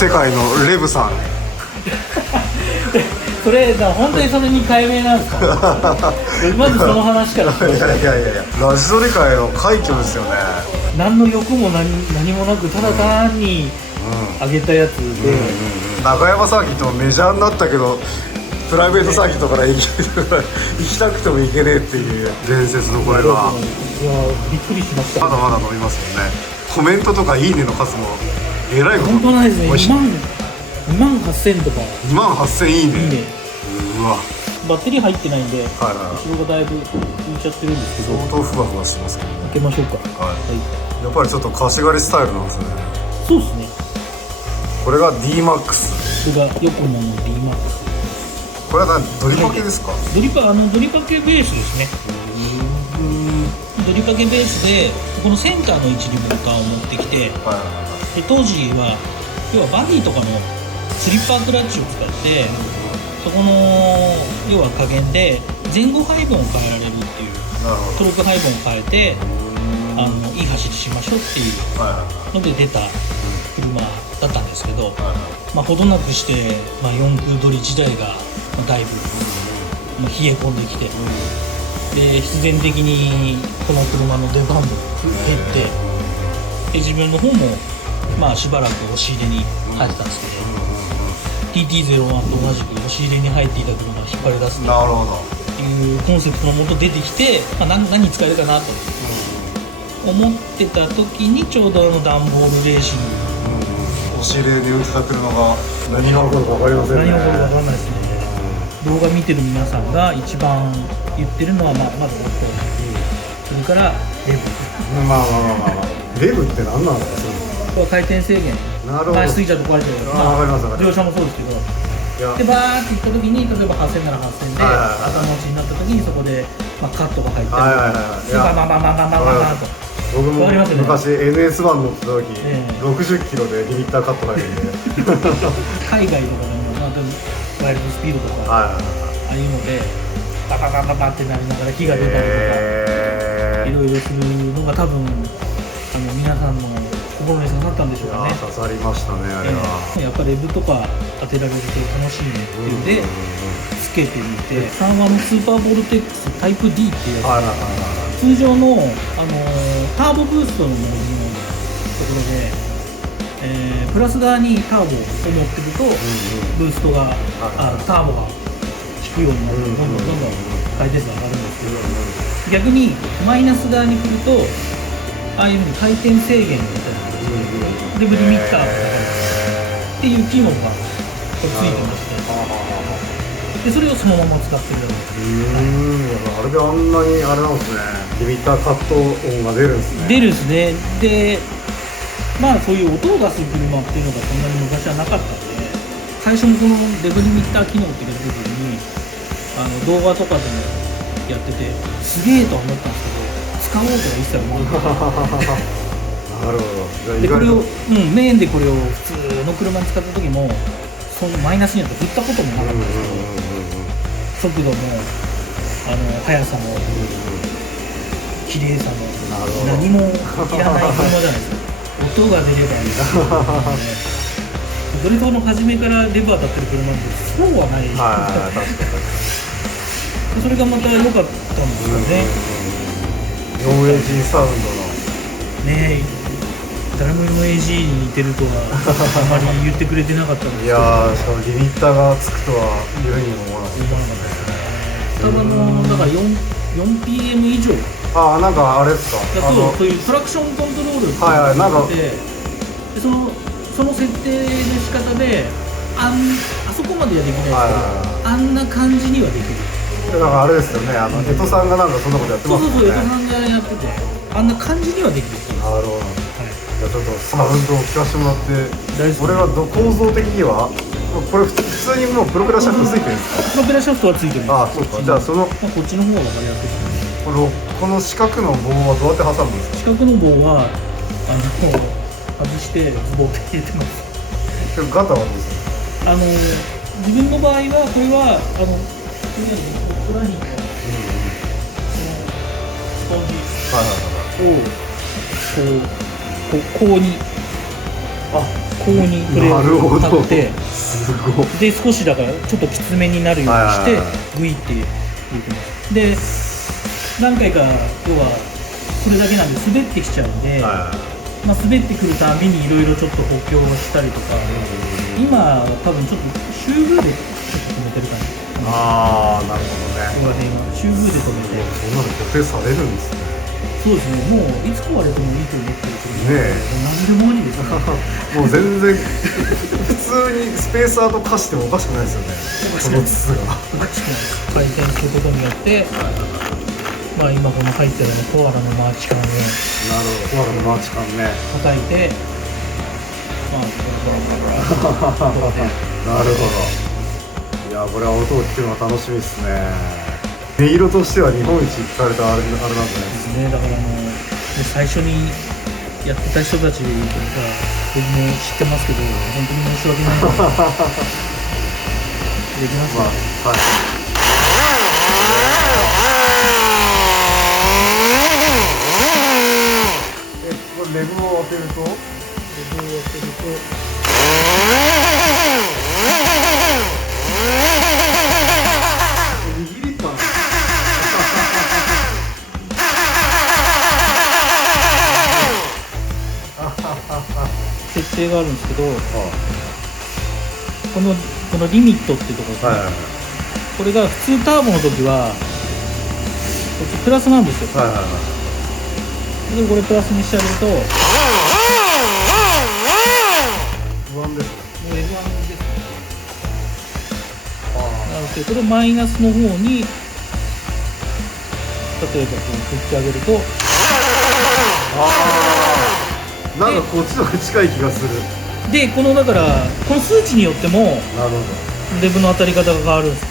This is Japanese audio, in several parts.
世界のレブさんそれだ本当にそれに解明なんですかまずその話からいやラジドリ界の快挙ですよね。何の欲も何もなくただ単に上げたやつで、中山サーキットもメジャーになったけどプライベートサーキットから行きたくても行けねえっていう伝説のこれがいやびっくりしました。まだまだ伸びますよね。コメントとかいいねの数もえらいこと本当ないですね。2万8000とか2万8000いいね。いいね。うわバッテリー入ってないんで、はい後ろがだいぶ浮いちゃってるんですけど、相当ふわふわしてますけどね。開けましょうか。はい、やっぱりちょっと貸し借りスタイルなんですね。そうですね。これが DMAX。 これがヨコモの DMAX。 これはドリパケですか？ドリパケベースですね。ドリパケベースでこのセンターの位置にモーターを持ってきて、で当時は要はバギーとかのスリッパークラッチを使って、そこの要は加減で前後配分を変えられるっていう、トルク配分を変えていい走りしましょうっていうので出た車だったんですけど、ほどなくして、四駆ドリ自体がだいぶ、冷え込んできて、で必然的にこの車の出番も減って、で自分の方もしばらく押し入れに入ってたんですけど、TT01 と同じく押し入れに入っていた車を引っ張り出すというコンセプトのもと出てきて、何に使えるかなと思ってた時にちょうどダンボールレーシング、押し入れで売ってた車が何が起こるか分かりませんね。何が起こるか分かんないですね。動画見てる皆さんが一番言ってるのはまずオット、それからレブ。レブって何なんですか？これは回転制限、回しすぎちゃうと壊れちゃうから、両者もそうですけど、でバーっていった時に例えば8000なら8000で頭打ちになった時にそこでカットが入ったりとか、バンと。僕も昔 NS1 乗ってた時、60キロでリミッターカット入るんで海外とかでもワイルドスピードとか、ああいうのでバってなりながら火が出たりとかいろいろするのが多分皆さんの心に刺さったんでしょうかね。刺さりましたね、あれは。やっぱレブとか当てられると楽しいねっていうのでつけてみて、31のスーパーボルテックスタイプ D っていうやつ、通常の、ターボブーストのモードのところで、プラス側にターボを持っていくと、ブーストが、ターボが効くようになってどんどん回転数が上がるんですけど、逆にマイナス側に来るとああいうふうに回転制限みたいなレブリミッターっていう機能がついてまして、でそれをそのまま使ってるような。あれであんなにあれなんですね、リミッターカット音が出るんですね。出るんですね。でそういう音を出す車っていうのがそんなに昔はなかったんで、最初にこのレブリミッター機能っていうのが出た時に動画とかでもやっててすげえとは思ったんですけど、使おうとは一切思わなかったなるほど。でこれを、メインでこれを普通の車に使った時もそのマイナスには振ったこともなかったんですけど、速度も速さも綺麗さも何もいらない車じゃないですか。音が出ればいいですドリフトの初めからレバー立ってる車ってそうはないそれがまた良かったんですかね。4AG サウンドのねえ、誰も 4AG に似てるとはあまり言ってくれてなかったんですけど、いやしかもリミッターがつくとはいうふうにも思わなかったですね。だから 4PM 以上なんかあれですか、そういうトラクションコントロールってなんかでその設定の仕方であそこまではできないですけど、あんな感じにはできる。だからあれですよね、江戸さんがなんかそんなことやってますもんね。そう江戸さんがやっててあんな感じにはできる。なるほど。じゃあちょっとサウンドを聞かせてもらって、これは構造的にはこれ普通にもうプロペラシャフトついてるんですか？プロペラシャフトはついてる。そうか。じゃあこっちの方が分かりやすいですね。この四角の棒はどうやって挟むんですか？四角の棒は外してズボンって入れてます。ガタはどうですか？自分の場合はこれはとりあえずホットラインのスポンジをこうにこうにとりあえず立ってすごい。で少しだからちょっときつめになるようにしてグイって入れてます。で何回か要はこれだけなんで滑ってきちゃうんで、まあ、滑ってくるたびにいろいろちょっと補強をしたりとか、今多分ちょっとシューブーでちょっと止めてる感じ。ああ、なるほどね。ここら辺はシューブーで止めて。そんなの固定されるんですね。そうですね。もういつ壊れてもいいと思ってるけどねえ、何でもありですね。もう全然普通にスペーサーと化してもおかしくないですよね。この筒が回転することによって、まあ今この入ってるコアラのマーチ管をなるほど、コアラのマーチ管ね叩いて、まあなるほど。いや、これは音を聞くのは楽しみですね。音色としては日本一聞かれたあれなんじゃないですかね。だから最初にやってた人たちとか僕も知ってますけど、本当に申し訳ないできます、まあ、はい。これレグを当てると握り感設定があるんですけど、このリミットっていうところですね、これが普通ターボの時はプラスなんですよ、でこれプラスにしてあげると不安ですね。もう F1 ですね。なのでこれをマイナスの方に例えばこう振ってあげると、なんかこっちの方が近い気がする。でこのだからこの数値によってもなるほど。レブの当たり方が変わるんです。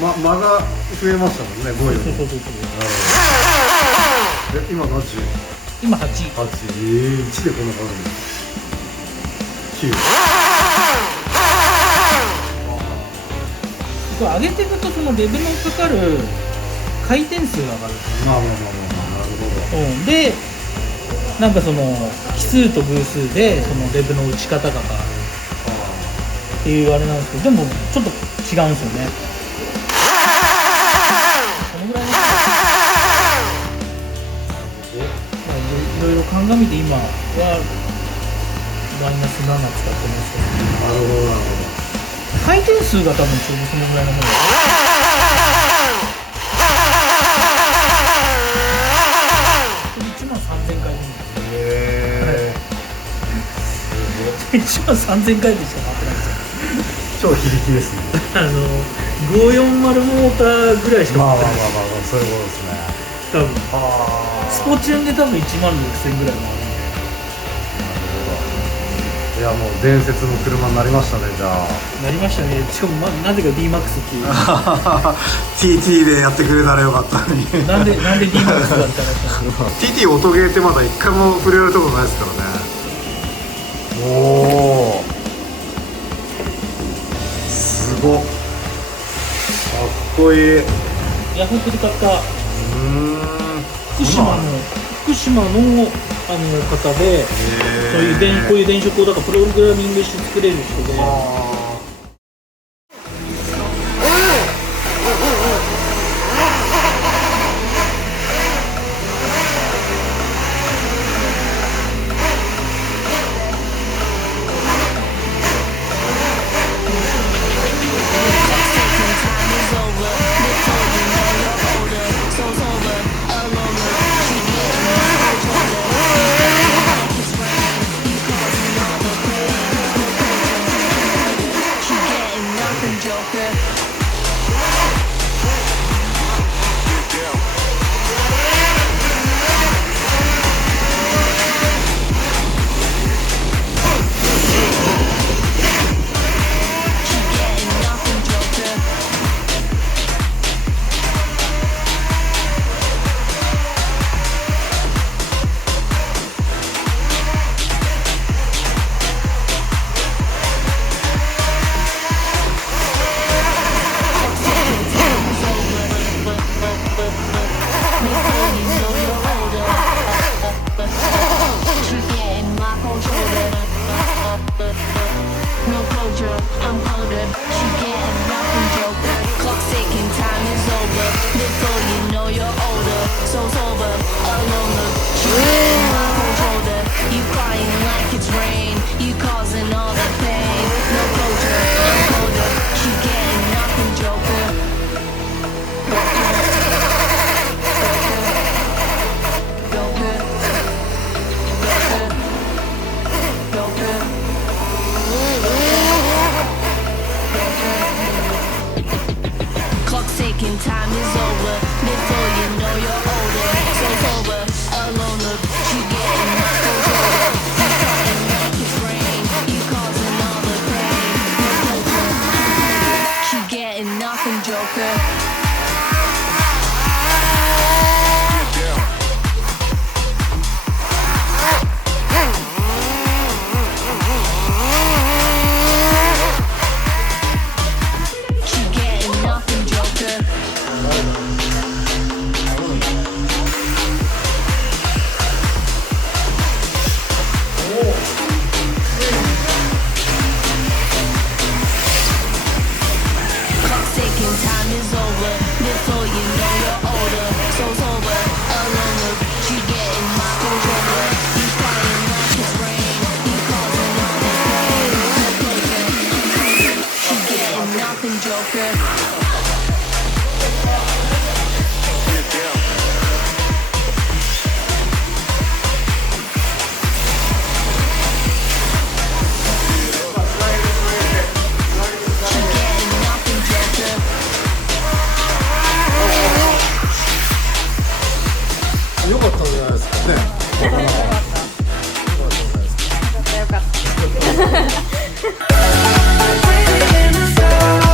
まあ、間が増えましたもんね、5より。そうで今何時？今8。1でこんな変わるんです。9。これ上げていくとそのレブのかかる回転数が上がる。まあ、なるほど。でなんかその奇数と偶数でそのレブの打ち方が変わるっていうあれなんですけど、でもちょっと違うんですよね。このぐらいのいろいろ鑑みて今はマイナス7使ってますけど、なるほど、なるほど。回転数が多分ちょうどそのぐらいのものです。1万3000回1万3000回でしか回ってないんですよ。超非力ですね。540モーターぐらいしか回ってない。そういうことですね。多分スポチューンで多分1万6000ぐらい回るんで。いや、もう伝説の車になりましたね。じゃあなりましたね。しかも、なぜか D-MAX っていう TT でやってくれたらよかったのになんで D-MAX だったらTT 音ゲーってまだ一回も触れるところないですからね。おお、すごっ、かっこいい。ヤフオクで買った福島の方で、こういう電飾をだからプログラミングして作れる人で。closure, I'm colder. She getting nothing joker. Clock's ticking, time is over. Before you know you're older, so sober, alone. Look, she getting my cold shoulder. You crying like it's rain. You causing all the pain. No closure, I'm colder. She getting nothing joker. Clock's ticking, time is over. Before you know you're older, so sober, alone. Look, she getting my cold shoulder. You crying like it's rain. You causing all the pain. No closure, she getting nothing, joker. She getting nothing, joker. Clock's ticking, time is over. Before you know you're older, so sober, alone. Look, she getting my cold shoulder. You crying like it's rain. You causing all the pain. No closure, she getting nothing, joker. She getting nothing, joker.良かったんじゃないですかね。よかった。